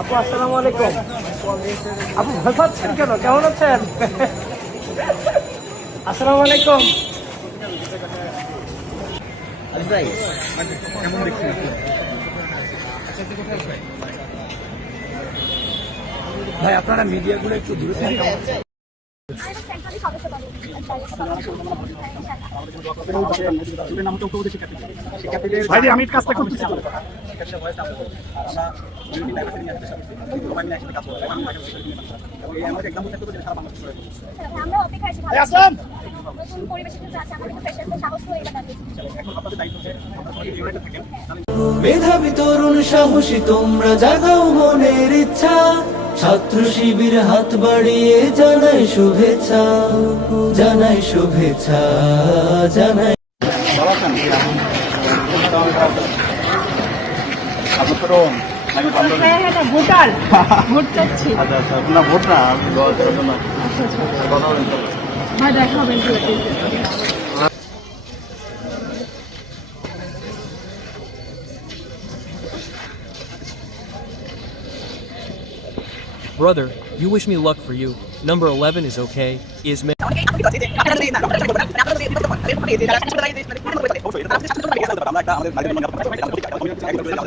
আপু আসসালামু আলাইকুম। আপু ভয় পাচ্ছেন কেন? কেমন আছেন? আসসালামু আলাইকুম। ভাই কেমন দেখছেন আপনি? ভাই আপনারা মিডিয়াগুলো একটু দূরে থেকে ভাই আমি কাজটা করতেছি। আমরা অপেক্ষা আছি এই আসলাম। নতুন পরিবেশে কিন্তু আছে আমাদের ফ্রেশারদের সাহস হয়ে এটা মেধাবী তরুণ সাহসী তোমরা জাগাও মনের ইচ্ছা। ছাত্র শিবির হাত বাড়িয়ে জানাই শুভেচ্ছা। জানাই শুভেচ্ছা জানাই আপনার তরুণ, নাকি বান্ধবী? হ্যাঁ হ্যাঁ ভোটার ভোট চাচ্ছি আচ্ছা, আচ্ছা, না, ভোট না, আমি দোয়া করার জন্য। কথা বলেন তো। হয় দেখা হবে Brother, you wish me luck for you. Number 11 is okay. Is ma-